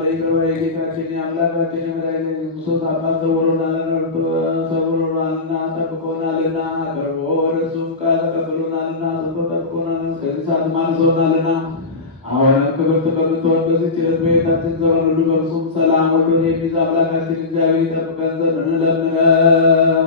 ጌታችን የአምላካችን የመድኃኒታችን ክርስቶስ አባት ሰውሮናልና ጠብቆናልና አቅርቦ ወደ እርሱም ቃል ተቀብሎናልና ሰጥቶ ጠብቆናል። እስከዚህ ሰዓት ማንሶናልና አሁንም ክብርት በምትሆን በዚህች ዕለት በቤታችን ዘመን ሁሉ በፍጹም ሰላም ሁሉን የሚይዝ አምላካችን እግዚአብሔር ይጠብቀን ዘንድ እንለምነው።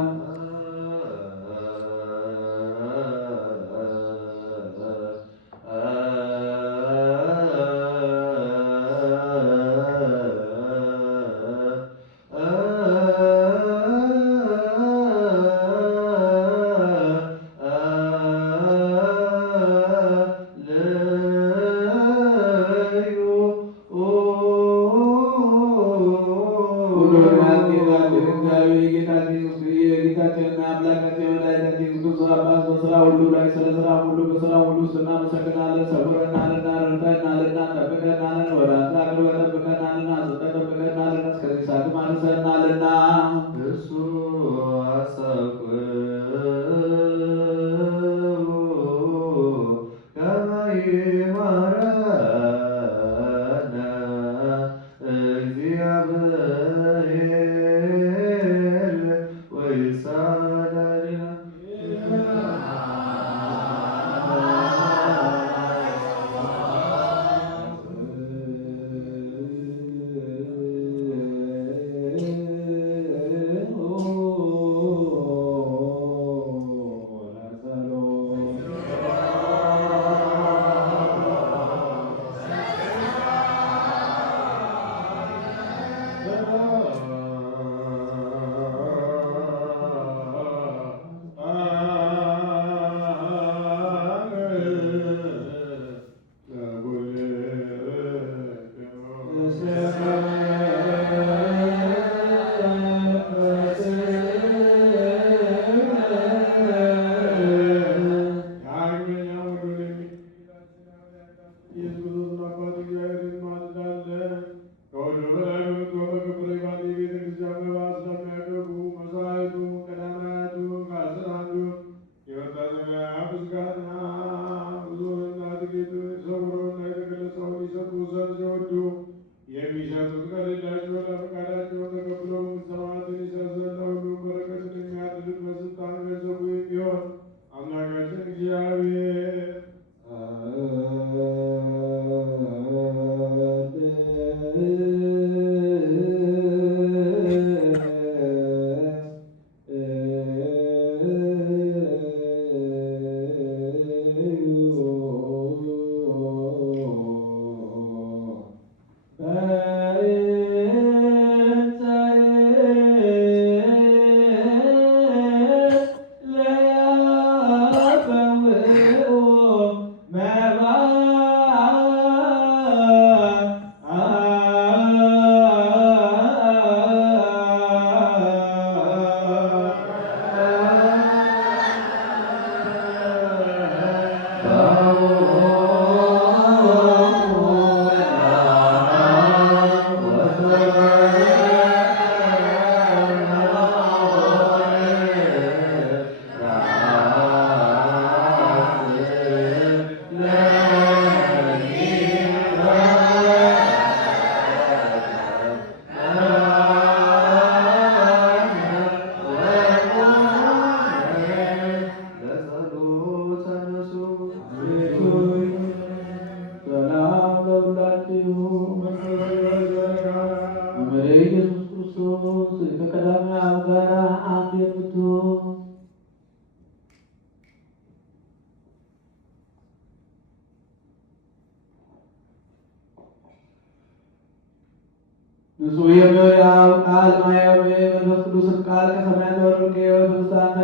ንጹሕ የሚሆን የአብ ቃል ማያዊ መንፈስ ቅዱስም ቃል ከሰማይ ተወርዶ የሕይወት ምሳን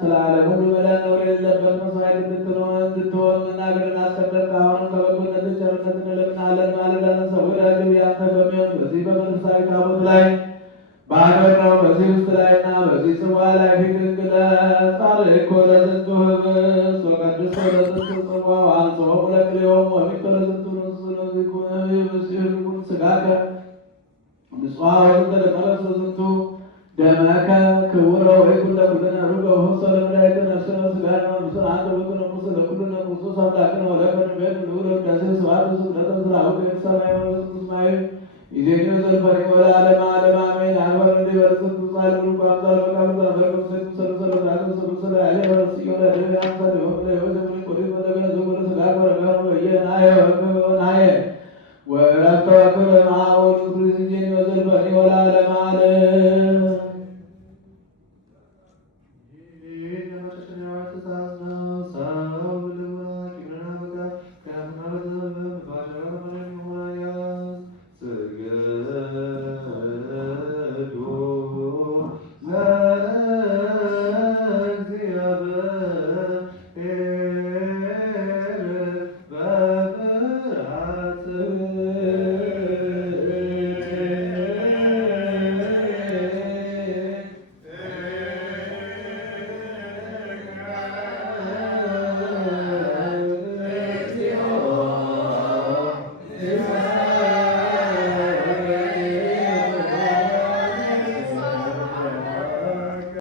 ስለ ዓለም ሁሉ መዳን ነውር የሌለበት መስዋዕት እንድትሆን መናገርን አስቀደምክ። አሁንም ከበጎነትህ ቸርነትን እንለምናለን። ማልደን ሰውረን ያንተ በሚሆን በዚህ በመንፈሳዊ ታቦት ላይ ባደረው በዚህ ውስጥ ላይና በዚህ ጽዋ ላይ ፊትህን ግለጽ። ጻድቅ ለዝንቱ ኅብስት ወቀድስ ለዝንቱ ጽዋ ወአንጽሖሙ ለክልኤሆሙ ወሚቶ ለዝንቱ ንጹሕ ሥጋከ ንጹሐ ወዘተደመረ ዝንቱ ደመከ ክቡረ ወይኩን ለኩልነ ሩገ ወኅብስተ ለመድኃኒተ ነፍስነ ወሥጋነ ወንጹሕ አንተ ውእቱ ንጉሥ ለኩልነ ክርስቶስ አምላክነ ወለከ ንቤት ልዑል ውዳሴ ስብሐት ወስግደት ወዝራሁ በሰማይ ወበሰማይ ይዜኑ ዘልፈሪ ወለዓለመ ዓለም አሜን። አክበር እንዲበርስት ጻድቁ ቋንቋ